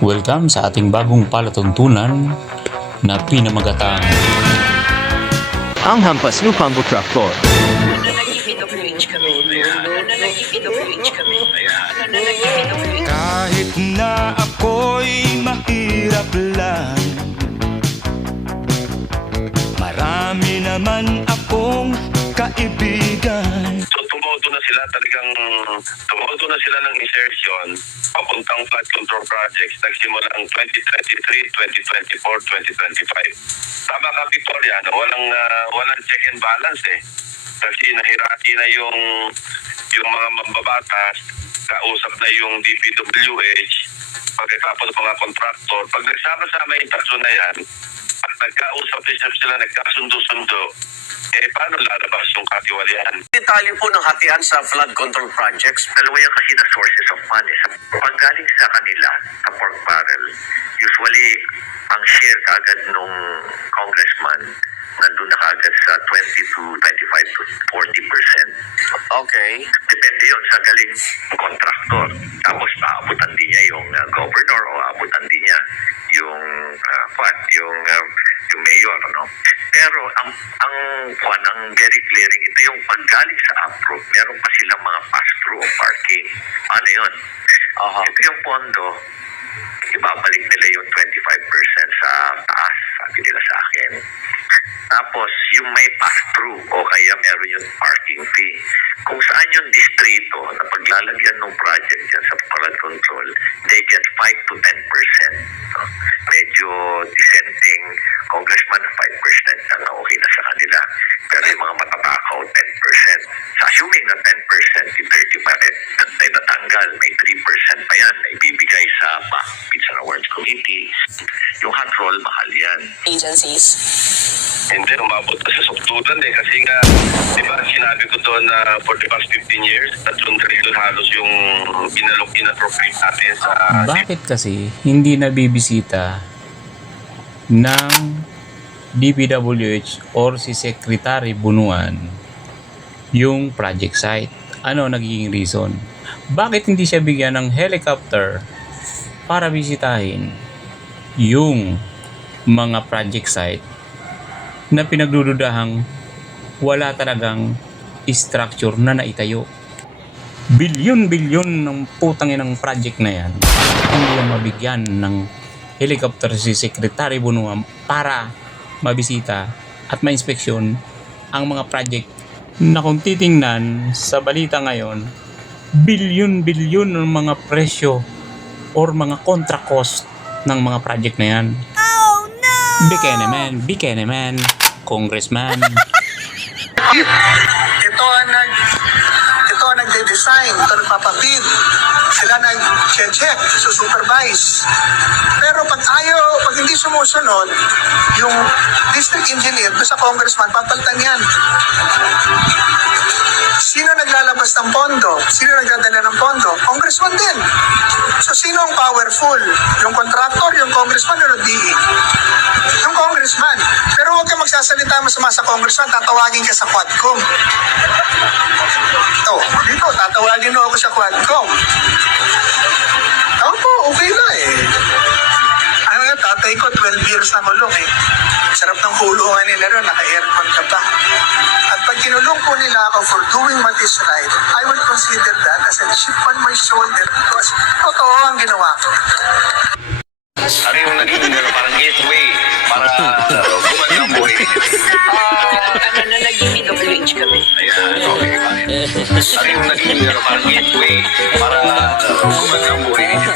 Welcome sa ating bagong palatuntunan na pinamagatang Ang hampas lupang traktor. Kahit na ako'y mahirap lang, marami naman akong kaibigan. So tumodo na sila ng insertion papuntang flood control projects nagsimulang 2023, 2024, 2025. Tama ka, Victoria, no? Walang check and balance eh. Kasi nahirati na yung mga mambabatas, kausap na yung DPWH, pagkatapos mga kontraktor. Pag nagsama-sama yung tatlo na yan, at nagkausap sila, nagkasundo-sundo, paano lalabas yung katiwalian? Detalye po ng hatian sa flood control projects. Dalawa yan kasi na sources of money. Pag galing sa kanila, sa pork barrel, usually, ang share kaagad nung congressman, nandun na kaagad sa 20 to 25 to 40%. Okay. Depende yun sa galing contractor. Tapos, aabutan din niya yung governor o aabutan din niya yung mayor, no? Pero ang very clearing, ito yung paggaling sa approve, meron pa silang mga pass-through o parking. Ano yun? Ito yung pondo, ibabalik nila yung 25% sa taas, sabi nila sa akin. Tapos, yung may pass-through o kaya meron yung parking fee. Kung saan yung distrito na paglalagyan ng project dyan sa flood control, they get 5 to 10%. No? Medyo dissenting congressman, 5% lang na okay na sa kanila. Pero yung mga matatakaw, 10%. So, assuming na 10%, yung 35% ay natanggal, may 3% pa yan na ibibigay sa Pits and Awards Committee. Yung hot roll, mahal yan. Agencies. Hindi, umabot na sa suktutan eh. Kasi nga, di ba, sinabi ko doon na for the past 15 years, 3 trillion halos yung inappropriate natin sa... bakit kasi hindi nabibisita ng DPWH or si Secretary Bunuan yung project site. Ano nagiging reason? Bakit hindi siya bigyan ng helicopter para bisitahin yung mga project site na pinagdududahang wala talagang structure na naitayo? Bilyon-bilyon ng putang inang project na yan, hindi yung mabigyan ng helicopter si Secretary Bunuan para mabisita at ma-inspeksyon ang mga project na kung titingnan sa balita ngayon, bilyon-bilyon ng mga presyo or mga contract cost ng mga project na yan. Oh no! Bikini man, congressman. Ito ang nagde-design, ito nagpapabid. Sila nag-check, supervise. Pero pag hindi sumusunod, yung district engineer sa congressman, papalitan yan. Sino naglalabas ng pondo? Sino nagdadala ng pondo? Congressman din. So sino ang powerful? Yung contractor, yung congressman, o DE? Yung congressman. Pero huwag kang magsasalita masama sa congressman, tatawagin ka sa Quadcom. Dito, tatawagin mo ako sa Quadcom. Okay na eh. Ano nga, tatay ko, 12 years na kulong eh. Sarap ng kulungan nila ron, naka-aircon ka pa. At pag kinulong po nila ako for doing what is right, I will consider that as a chip on my shoulder because totoo ang ginawa ko. Ano yung naging parang gateway para gumanda ang buhay ninyo? Nag-DPWH kami. Ayan, okay, fine. Ano yung naging parang gateway para gumanda ang buhay ninyo?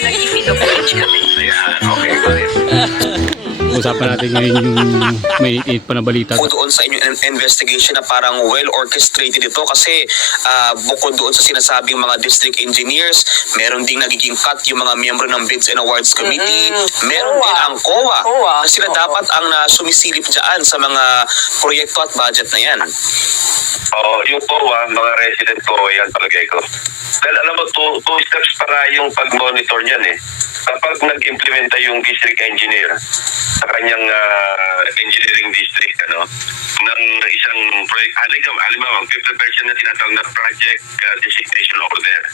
Nag-DPWH kami. Ayan, okay, fine. Usapan natin ngayon yung may pa na balita. Bukod doon sa inyong investigation na parang well-orchestrated ito kasi bukod doon sa sinasabing mga district engineers, meron ding nagiging cut yung mga miyembro ng Bids and Awards Committee, meron din ang COA na sila dapat ang sumisilip dyan sa mga proyekto at budget na yan. Yung COA, mga resident COA yan palagay ko. Dahil alam mo, two steps para yung pag-monitor niyan eh. Kapag nag-implementa yung district engineer sa kanyang engineering district, ng isang project, halimbawa, mag-prepare siya na tinatawag na project designation order. level.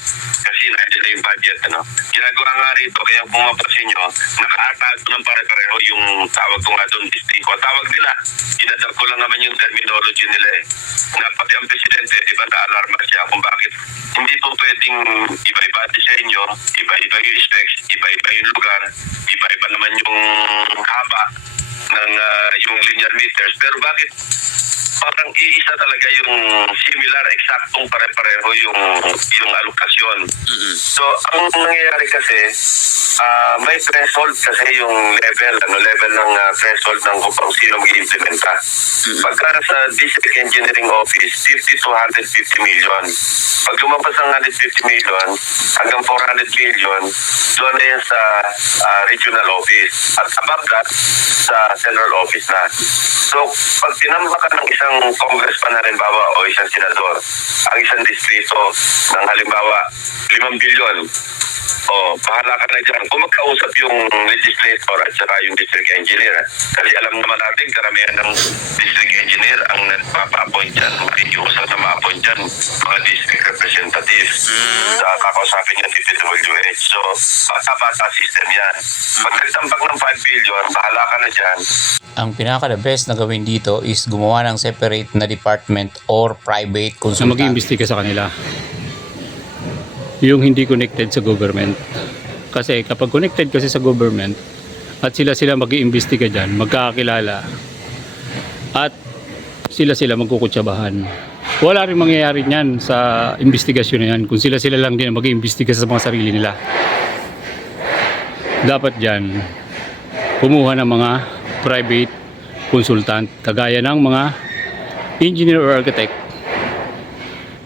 Kasi nandiyan na yung budget, ano. Ginagawa nga rito, kaya kung mapasin nyo, nakaatago ng pare-pareho yung tawag ko nga doon, distrito. Tawag nila, inadap ko lang naman yung terminology nila eh. Na pati ang presidente, di ba na-alarma siya kung bakit hindi po pwedeng iba-iba disenyo, iba-iba yung specs, iba-iba yung lugar, iba-iba naman yung haba ng yung linear meters. Pero bakit parang iisa talaga yung similar, eksaktong pare-pareho yung alokasyon. So, ang nangyayari kasi, may threshold kasi yung level ng threshold ng kung sino mag-implementa. Pagka sa District Engineering Office, 50 to 150 million. Pag lumabas ang 150 million hanggang 400 million, doon na yan sa regional office. At above that, sa central office na. So, pag tinambak ka ng isang congressman halimbawa o isang senador, ang isang distrito ng halimbawa 5 billion, o bahala ka na dyan. Kung magkausap yung legislator at saka yung district engineer. Kasi alam naman natin, karamihan ng district engineer ang nagpapa-appoint dyan, makikiusap na ma-appoint dyan, mga district representatives. Kakausapin yung DPWH. So, bata-bata system yan. Pag nagtambak ng 5 billion, bahala ka na dyan. Ang pinaka-the best na gawin dito is gumawa ng separate na department or private na consultant. mag-iimbestiga sa kanila. Yung hindi connected sa government. Kasi kapag connected kasi sa government at sila mag-iimbestiga dyan, magkakakilala at sila magkukutsabahan. Wala rin mangyayari niyan sa investigasyon na yan kung sila lang din mag-iimbestiga sa mga sarili nila. Dapat dyan kumuha ng mga private consultant kagaya ng mga engineer or architect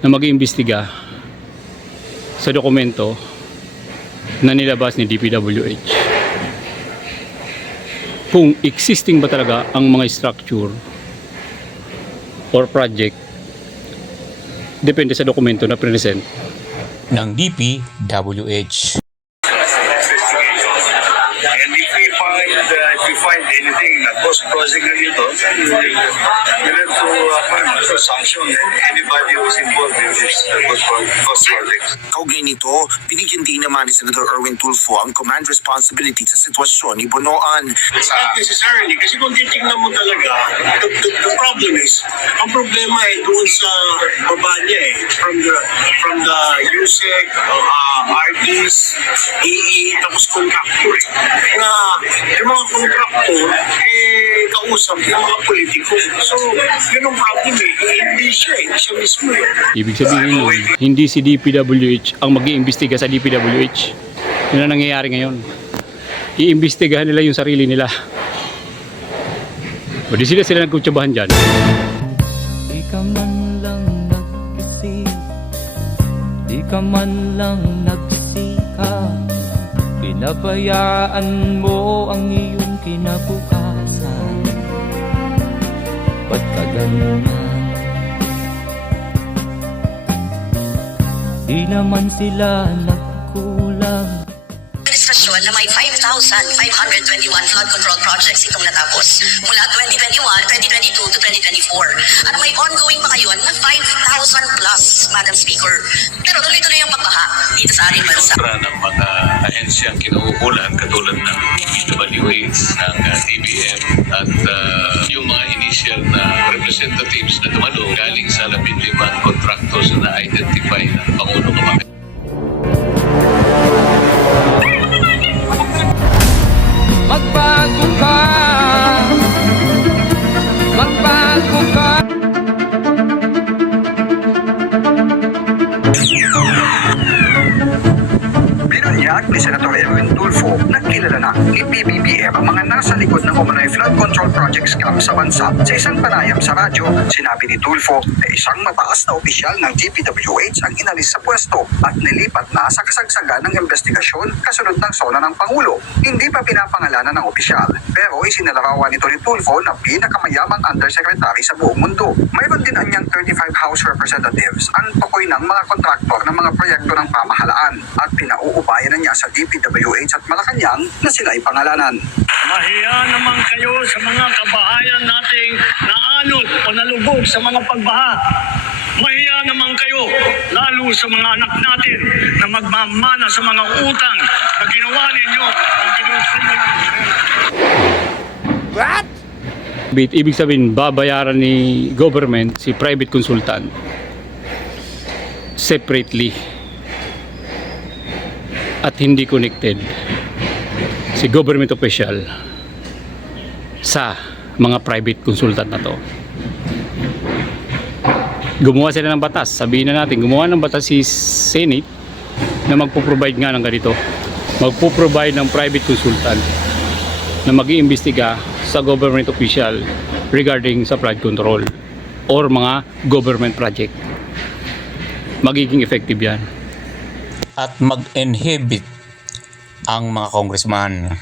na mag-iimbestiga sa dokumento na nilabas ni DPWH. Kung existing ba talaga ang mga structure or project, depende sa dokumento na present ng DPWH. And if we find anything na crossing na dito, we have to sanction anybody who is involved in this cost project. Kaugnay nito, binigyan din naman ni Senator Erwin Tulfo ang command responsibility sa sitwasyon ni Bonoan. It's not necessarily, kasi kung titignan mo talaga, the problem is, ang problema ay doon sa baba niya eh, from the USEC, RDs, EE, tapos contractor eh. Na yung mga contractor, kausap yung mga politiko. So, yun ang problem eh. Hindi siya mismo eh. Ibig sabihin nun, hindi si DPWH ang mag-iimbestiga sa DPWH. Yun ang nangyayari ngayon. Iimbestigahan nila yung sarili nila. O di sila nagkutsabahan dyan. Di ka man lang nag-isip, di ka man lang nagsika, pinabayaan mo ang iyong kinabukasan. Ba't ka ganyan? Di naman sila nagkulang. Administrasyon na may 5,521 flood control projects itong natapos mula 2021, 2022 to 2024. At may ongoing pa ngayon na 5,000 plus, Madam Speaker. Pero tuloy-tuloy ang pagbaha dito sa ating bansa. Ng mga ahensyang kinauukulan katulad ng DPWH, ng DBM at yung mga initial na representatives na dumalo galing sa 15 contractors na identify ng Pangulo Kamangay. Magbago ka, magbago ka. Binunyag ni Senator Erwin Tulfo na kilala na ni PBBM ang mga nasa likod ng umano'y flood control project scam sa bansa. Sa isang panayam sa radyo, sinabi ni Tulfo na isang mataas na opisyal ng DPWH ang inalis sa pwesto at nilipat na sa kasagsagan ng investigasyon kasunod ng SONA ng Pangulo. Hindi pa pinapangalanan ng opisyal, pero isinalarawan nito ni Tulfo na pinakamayamang undersecretary sa buong mundo. Mayroon din anyang 35 House Representatives ang tukoy ng mga kontraktor ng mga proyekto ng pamahalaan at pinauubayan na niya sa DPWH at Malacanang na sila ay pangalanan. Mahiya naman kayo sa mga kabahayan nating naanod o nalubog sa mga pagbaha. Mahiya naman kayo, lalo sa mga anak natin na magmamana sa mga utang na ginawa ninyo ang ginusulong. Ibig sabihin, babayaran ni government si private consultant separately at hindi connected si government official sa mga private consultant na to. Gumawa sila ng batas, sabihin na natin, gumawa ng batas si Senate na magpo-provide nga ng ganito, magpo-provide ng private consultant na mag-iimbestiga sa government official regarding sa flood control or mga government project. Magiging effective yan. At mag-inhibit ang mga congressman